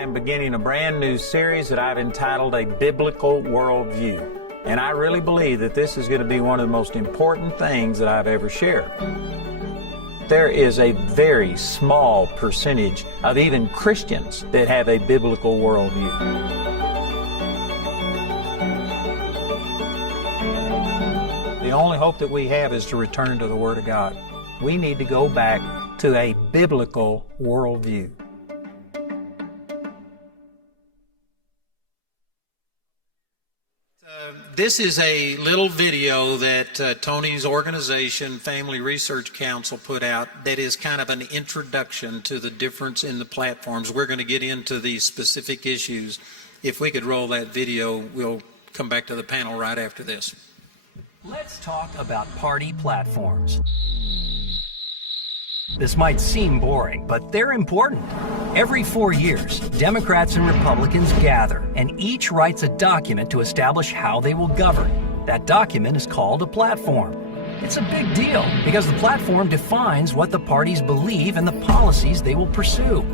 I am beginning a brand new series that I've entitled A Biblical Worldview. And I really believe that this is going to be one of the most important things that I've ever shared. There is a very small percentage of even Christians that have a biblical worldview. The only hope that we have is to return to the Word of God. We need to go back to a biblical worldview. This is a little video that Tony's organization, Family Research Council, put out that is kind of an introduction to the difference in the platforms. We're going to get into these specific issues. If we could roll that video, we'll come back to the panel right after this. Let's talk about party platforms. This might seem boring, but they're important. Every 4 years, Democrats and Republicans gather, and each writes a document to establish how they will govern. That document is called a platform. It's a big deal because the platform defines what the parties believe and the policies they will pursue.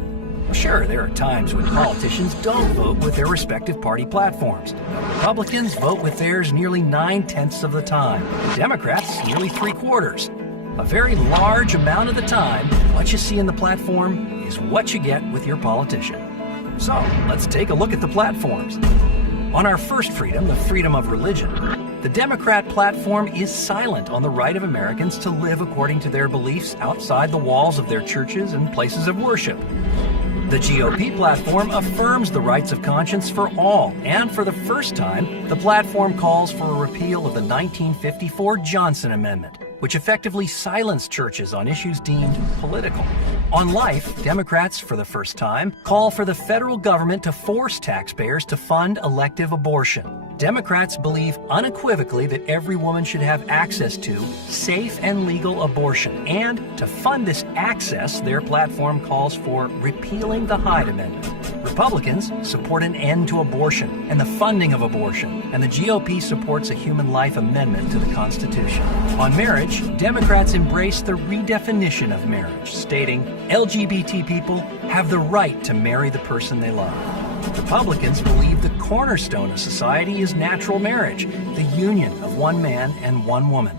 Sure, there are times when politicians don't vote with their respective party platforms. Republicans vote with theirs nearly 9/10 of the time. Democrats, nearly 3/4. A very large amount of the time, what you see in the platform is what you get with your politician. So, let's take a look at the platforms. On our first freedom, the freedom of religion, the Democrat platform is silent on the right of Americans to live according to their beliefs outside the walls of their churches and places of worship. The GOP platform affirms the rights of conscience for all, and for the first time, the platform calls for a repeal of the 1954 Johnson Amendment, which effectively silenced churches on issues deemed political. On life, Democrats, for the first time, call for the federal government to force taxpayers to fund elective abortion. Democrats believe unequivocally that every woman should have access to safe and legal abortion, and to fund this access, their platform calls for repealing the Hyde Amendment. Republicans support an end to abortion and the funding of abortion, and the GOP supports a human life amendment to the Constitution. On marriage, Democrats embrace the redefinition of marriage, stating LGBT people have the right to marry the person they love. Republicans believe the cornerstone of society is natural marriage, the union of one man and one woman.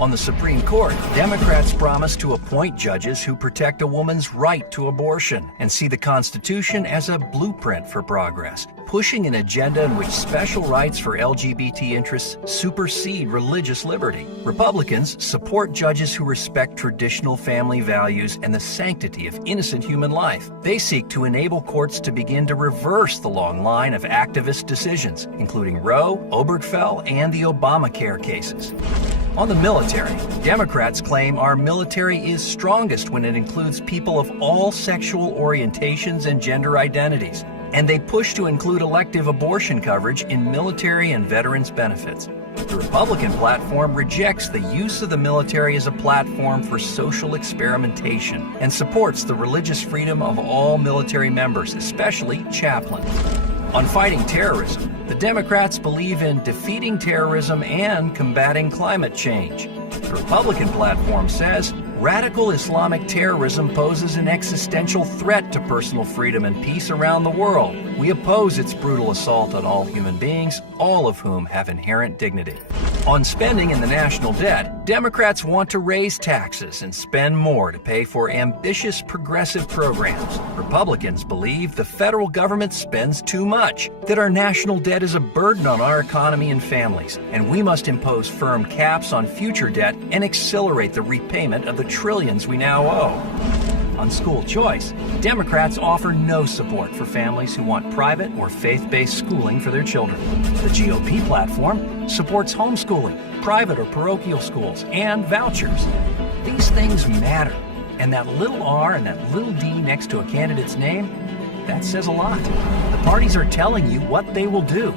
On the Supreme Court, Democrats promise to appoint judges who protect a woman's right to abortion and see the Constitution as a blueprint for progress, pushing an agenda in which special rights for LGBT interests supersede religious liberty. Republicans support judges who respect traditional family values and the sanctity of innocent human life. They seek to enable courts to begin to reverse the long line of activist decisions, including Roe, Obergefell, and the Obamacare cases. On the military, Democrats claim our military is strongest when it includes people of all sexual orientations and gender identities, and they push to include elective abortion coverage in military and veterans benefits. The Republican platform rejects the use of the military as a platform for social experimentation and supports the religious freedom of all military members, especially chaplains. On fighting terrorism, the Democrats believe in defeating terrorism and combating climate change. The Republican platform says radical Islamic terrorism poses an existential threat to personal freedom and peace around the world. We oppose its brutal assault on all human beings, all of whom have inherent dignity. On spending and the national debt, Democrats want to raise taxes and spend more to pay for ambitious progressive programs. Republicans believe the federal government spends too much, that our national debt is a burden on our economy and families, and we must impose firm caps on future debt and accelerate the repayment of the trillions we now owe. On school choice, Democrats offer no support for families who want private or faith-based schooling for their children. The GOP platform supports homeschooling, private or parochial schools, and vouchers. These things matter, and that little r and that little d next to a candidate's name, that says a lot. The parties are telling you what they will do.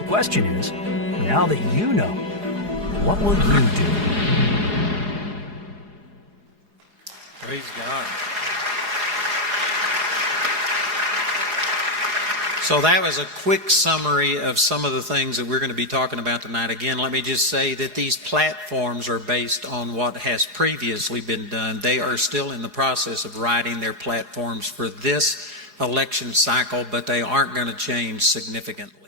The question is, now that you know, what will you do? Praise God. So that was a quick summary of some of the things that we're going to be talking about tonight. Again, let me just say that these platforms are based on what has previously been done. They are still in the process of writing their platforms for this election cycle, but they aren't going to change significantly.